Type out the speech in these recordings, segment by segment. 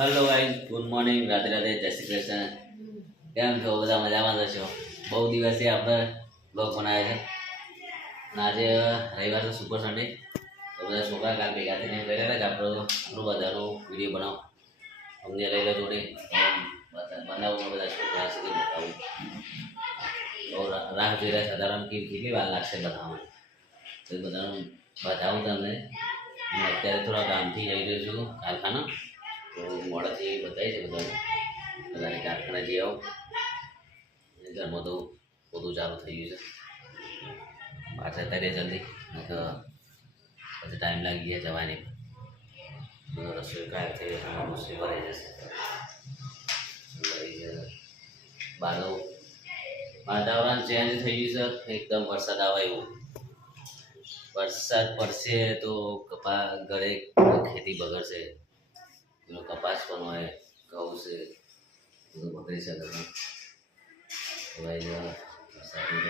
Hello guys, good morning, Radhe Radhe, जय श्री कृष्ण। કેમ છો બધા? મજામાં જશો? બહુ દિવસે આપણે બ્લોગ બનાવ્યા છે અને આજે રવિવાર છે, સુપર સન્ડે, તો બધા છોકરા કાલ ભેગા થઈને કર્યા કે આપણું બધાનો વિડીયો બનાવો, અમને લઈ લો જોડે બનાવું, બધા છોકરા સુધી બતાવું. તો રાહ જોઈ રહ્યા સાધારણ કેટલી વાર લાગશે બનાવવામાં, તો બધાનું બતાવું તમને. હું અત્યારે થોડા કામથી જઈ રહ્યો છું કારખાના, તો મોડાથી બતાવી છે બધાને કારખાના જઈ આવો. ઘરમાં તો બધું ચાલુ થઈ ગયું છે, પાછા અત્યારે જલ્દી પછી ટાઈમ લાગી ગયા જવાની. બધો રસોઈ કાંઈ થઈ જશે, રસોઈ ભરાઈ જશે. બારો વાતાવરણ ચેન્જ થઈ ગયું છે, એકદમ વરસાદ આવે એવું. વરસાદ પડશે તો ઘરે ખેતી બગડશે, કપાસ પણ હોય, ઘઉં છે, બધું બગડી શકે.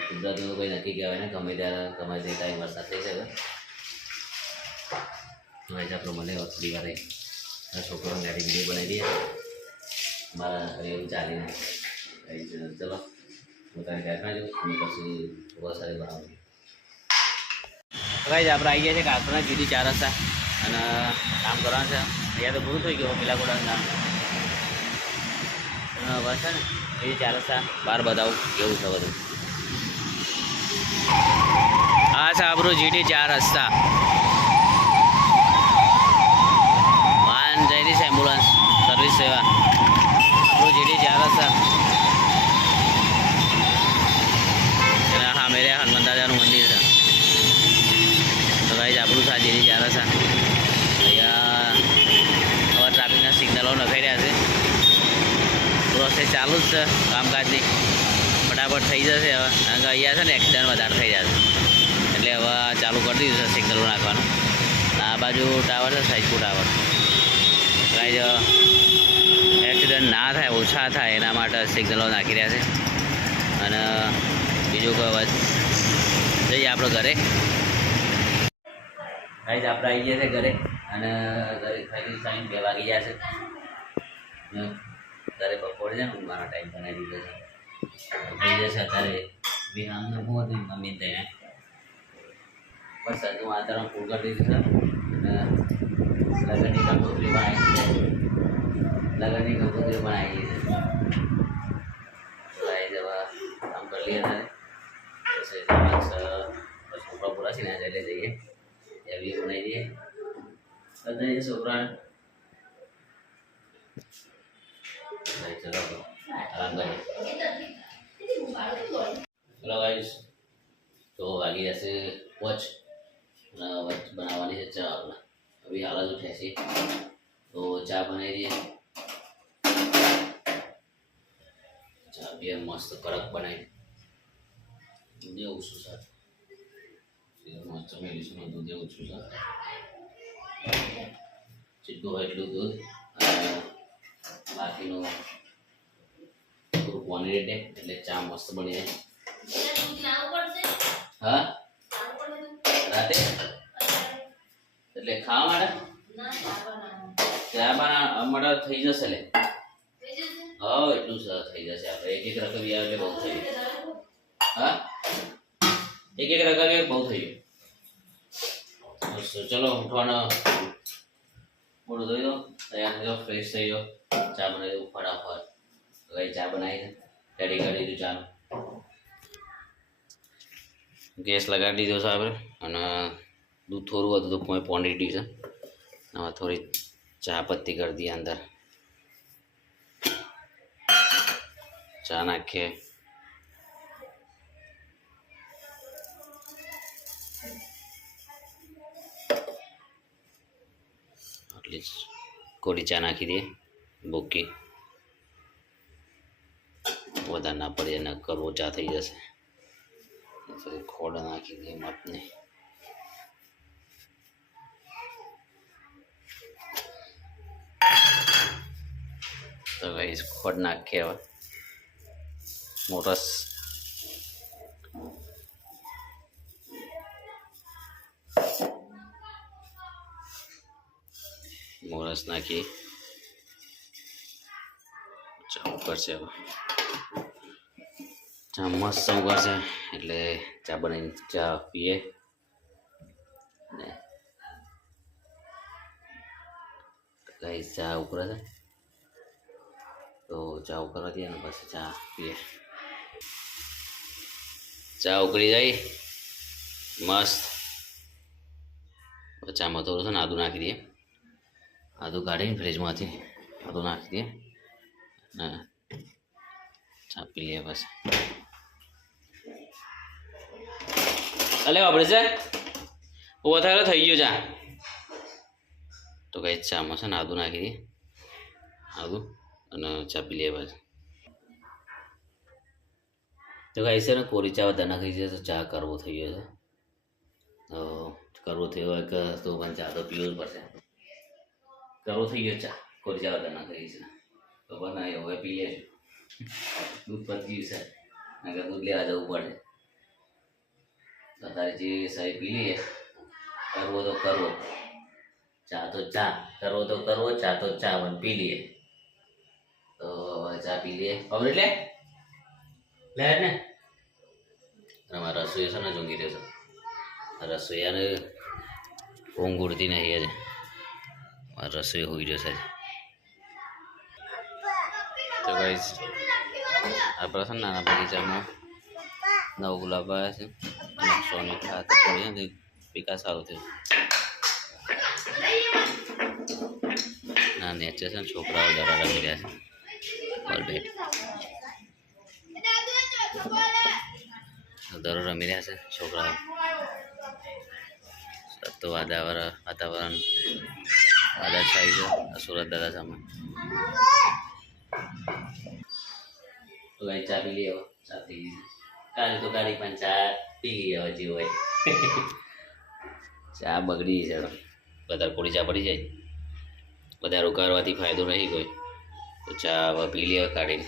કુદરતનું કોઈ નક્કી કહેવાય ને, ગમે ત્યારે ગમે તે ટાઈમ વરસાદ થઈ શકે. આપણે મને થોડી વાર છોકરાઓને ગાડી વિડીયો બનાવી દઈએ, મારા એવું ચાલીને ચલો પોતાની કારખાના જવું અને પછી બહુ સારી બનાવું. ભાઈ આપણે આવી ગયા છે કારખાના જુદી 4 રસ્તા અને કામ કરવાનું છે. અહીંયા તો પૂરું થઈ ગયું પેલા ગોડાનું કામ. બસ છે ને એ 4 રસ્તા બહાર બતાવું કેવું છે બધું. આ છે આપણું GT 4 રસ્તા. વાહન જઈ રહી છે, એમ્બ્યુલન્સ સર્વિસ સેવા, આપણું GT 4 રસ્તા. હા, મેરે હનુમાન દાદાનું મંદિર છે. તો ભાઈ આપણું છે GT 4 રસ્તા. અહીંયા હવે ટ્રાફિકના સિગ્નલો નખાઈ રહ્યા છે. પ્રોસેસ ચાલુ જ છે કામકાજની, ફટાફટ થઈ જશે હવે. કારણ કે અહીંયા છે ને એક્સિડન્ટ વધારે થઈ જશે, એટલે હવે ચાલુ કરી દીધું છે સિગ્નલો નાખવાનું. આ બાજુ ટાવર છે, સાઈઝ ટાવર. કાંઈ એક્સિડન્ટ ના થાય, ઓછા થાય એના માટે સિગ્નલો નાખી રહ્યા છે. અને બીજું કોઈ વાત જઈએ આપણે ઘરે. કાંઈ આપણે આવી ગયા છે ઘરે, અને ઘરે ખાલી ટાઈમ 2 વાગી ગયા છે. અત્યારે બપોર છે ને ઊંઘવાનો ટાઈમ બનાવી દીધો છે. થઈ જશે અત્યારે વિહામનો હું હતું મમ્મી ત્યાં વરસાદનું વાતાવરણ ફૂલ કરી દીધું છે. અને લગ્નની કંકોત્રી બનાવી છે, લગ્નની કંકોત્રી બનાવી છે. જવા કામ કરી લઈએ ત્યારે પછી છોકરા પૂરા છે ને એટલે જઈએ એવી બનાવી દઈએ બધા છોકરાને. ચલો આરામ કરીએ. ચલો ગાઈસ, તો વાગી જશે 5 બનાવવાની છે ચા. હવે હાલ જ ઉઠ્યા છે, તો ચા બનાવી દઈએ. ચા બે મસ્ત કડક બનાવી દૂધ ઓછું સાથે મસ્ત મેળવીશું. દૂધ ઓછું છે, જેટલું હોય એટલું દૂધ, અને બાકીનું થોડું ક્વોન્ટિટી એટલે ચા મસ્ત બની જાય. હા, રાતે એટલે ખાવા માટે ચા બનાવવા માટે થઈ જશે લે. હા, એટલું સરસ થઈ જશે. આપણે એક રકમ આવે એટલે બહુ થઈ ગયું. હા, એક રકમ બહુ થઈ ગયું. ચલો ઉઠવાનો મોડું થઈ દો, તૈયાર થઈ જાઓ, ફ્રેશ થઈ જાઓ, ચા બનાવી દઉં ફટાફટ. કઈ ચા બનાવી રેડી કરી દીધું ચાનું. ગેસ લગાડી દીધો છે આપણે, અને દૂધ થોડું હતું તો ક્વોન્ટિટી છે. હવે થોડી ચા પત્તી કરી દઈએ અંદર, ચા નાખીએ. આટલી કોરી ચા નાખી દઈએ, બોકી વધારે ના પડે, એને કરવો ચા થઈ જશે. પછી ખોડ નાખી દઈએ મતને. તો ગાઈસ ખોડ નાખીએ હવે. મોરસ નાખી ઉકળશે હવે ચા મસ્ત ઉકળશે એટલે ચા બનાવીને ચા પીએ ને ગાઈસ ચા ઉકળે છે તો ચા ઉકળવા દઈએ અને પછી ચા પીએ ચા ઉકળી જાય મસ્ત ચામાં થોડું છે ને આદું નાખી દઈએ આદું કાઢીને ફ્રીજમાંથી આદું નાખી દઈએ ને ચા પી લઈએ બસ અલે આપણે છે ઉભો થયેલો થઈ ગયો ચા તો કઈ ચામાં છે ને આદું નાખી દઈએ આદું અને ચા પી લઈએ બસ તો કઈ છે ને કોરી ચા બધા નાખી છે તો ચા કરવો થઈ ગયો છે તો કરવો થયો હોય કે તો પણ ચા તો પીવો જ પડશે કરવો થઈ ગયો ચા કોરી ચા બધા નાખી છે તો બનાવી હવે પી લેશું દૂધ પતી ગયું છે નકર દૂધ લેવા જવું પડે તારે જે સહી પી લઈએ કરવો તો કરવો ચા તો ચા કરવો તો કરવો ચા તો ચા પણ પી લઈએ તો ચા પી લઈએ હવે લે લે ને અમારા રસોઈ છે ને ઊંઘી રહ્યો છે રસોઈયાને ઊંઘ ઉડતી નહીં આજે રસોઈ હોઈ રહ્યો છે તો ગાઈસ આપણે છે નાના બગીચામાં નવ ગુલાબ આવ્યા છે અને સોની ખાતર પડી ને વિકાસ સારો થયો ના નેચે છે ને છોકરાઓ જરા રમી રહ્યા છે બોલ બેટ દરો રમી રહ્યા છે છોકરાઓ તો વાતાવરણ વાદળછાયું છે સુરત દાદા સામે તો ગાઈ ચા પી લઈએ ચા પી ગઈ કાલે તો ગાડી પણ ચા પી ગઈ હવે જે હોય ચા બગડી છે વધારે પોડી ચા પડી જાય વધારે ઉકાળવાથી ફાયદો નહીં કોઈ તો ચા હવે પી લઈએ કાઢીને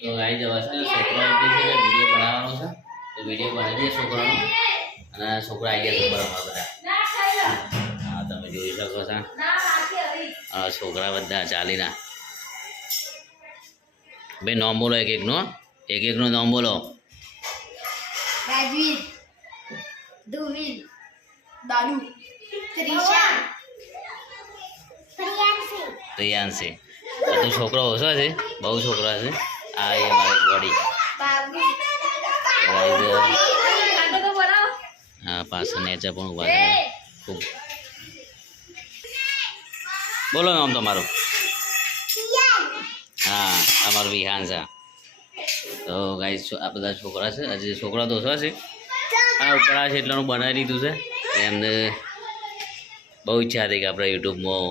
તો ગાઈ જવાશે છોકરા વિડીયો બનાવવાનો છે તો વિડીયો બનાવી દઈએ છોકરાનો અને છોકરા આવી ગયા બરાબર બધા હા તમે જોઈ શકો છો છોકરા બધા ચાલીના ભાઈ નોમ બોલો એક એકનો નોમ બોલો રાજવીર ધુવીર દાનુ ત્રિષા પ્રિયાંશી બધું છોકરો ઓછો છે બહુ છોકરા છે આ એ મારી જોડી હા પાછળ નેચા પણ ઉભા છે ખૂબ બોલો નામ તમારું હા અમારું વિહાન છે તો ગાઈ આ બધા છોકરા છે હજી છોકરા તો ઓછા છે આ ઉપરા છે એટલાનું બનાવી દીધું છે એમને બહુ ઈચ્છા હતી કે આપણે યુટ્યુબમાં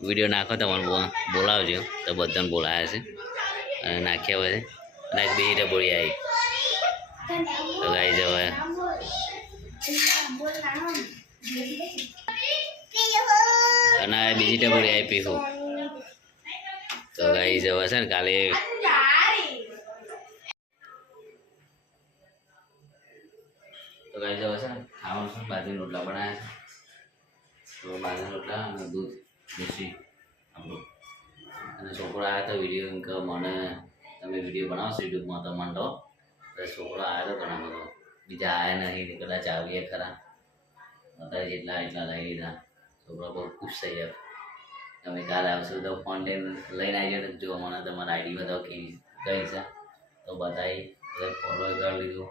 વિડીયો નાખો તમારે બોલાવજો તો બધાને બોલાવ્યા છે અને નાખ્યા હોય છે અને એક બીજી ટબોળી આવી તો ગાઈ જવાય અને બીજી ટબોળી આવી પીવું તો ગાઈ જવા છે ને કાલે તો ગાઈ જવા છે ને ખાવાનું છે બાજરીના રોટલા બનાવ્યા છે તો બાજરીના રોટલા અને દૂધ દેશી આપણું અને છોકરો આવ્યા તો વિડીયો કે મને તમે વિડીયો બનાવશો યુટ્યુબમાં તો મંડો તો છોકરો આવ્યો તો ઘણા બધો બીજા આવ્યા નહીં કદાચ આવીએ ખરા અત્યારે જેટલા એટલા લઈ લીધા છોકરો બહુ ખુશ થઈ ગયા તમે કાલે આવશો તો ફોન લઈને આવી જાય તો જો મને તમારા આઈડી બતાવો કેવી કઈ છે તો બતાવી બધા ફોલો કરી લીધું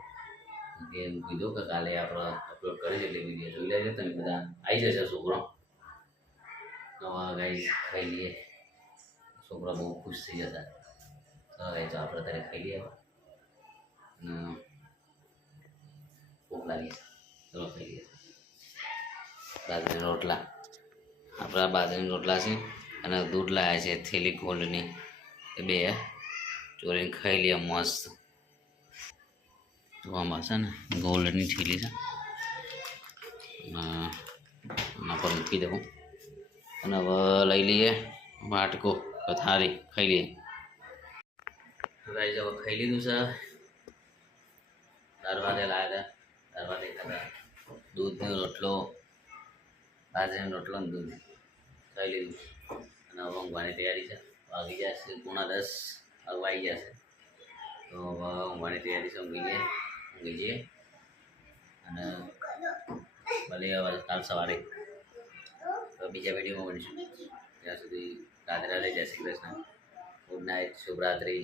કે એમ કીધું કે કાલે આપણે અપલોડ કરી એટલે વિડીયો જોઈ લેજો તમે બધા આવી જશે છોકરો નવા ગાઈ ખાઈ લઈએ છોકરા બહુ ખુશ થઈ જતા તો ગાઈ તો આપણે ત્યારે ખાઈ લઈએ ભૂખ લાગી ચલો ખાઈ લઈએ બાજરીના રોટલા આપણા બાજરીના રોટલા છે અને દૂધ લાવ્યા છે થેલી ગોલ્ડની એ બે ચોરીને ખાઈ લઈએ મસ્ત જોવામાં છે ને ગોલ્ડની થેલી છે એના પર મૂકી દઉં અને હવે લઈ લઈએ વાટકો થાળી ખાઈ લઈએ ગાઈસ હવે ખાઈ લીધું છે દાળ ભાતે લાવ્યા હતા દાળ ભાતે ખાધા દૂધનો રોટલો બાજરીનો રોટલો ને દૂધ ખાઈ લીધું અને અને હવે ઊંઘવાની તૈયારી છે. વાગી જશે 9:30 વાગી જશે. તો હવે ઊંઘવાની તૈયારી છે. ઊંઘી જઈએ અને ભલે હવે કાલ સવારે તો બીજા વિડીયોમાં મળીશું. ત્યાં સુધી રાધે રાધે, જય શ્રી કૃષ્ણ, ગુડ નાઇટ, શુભરાત્રિ.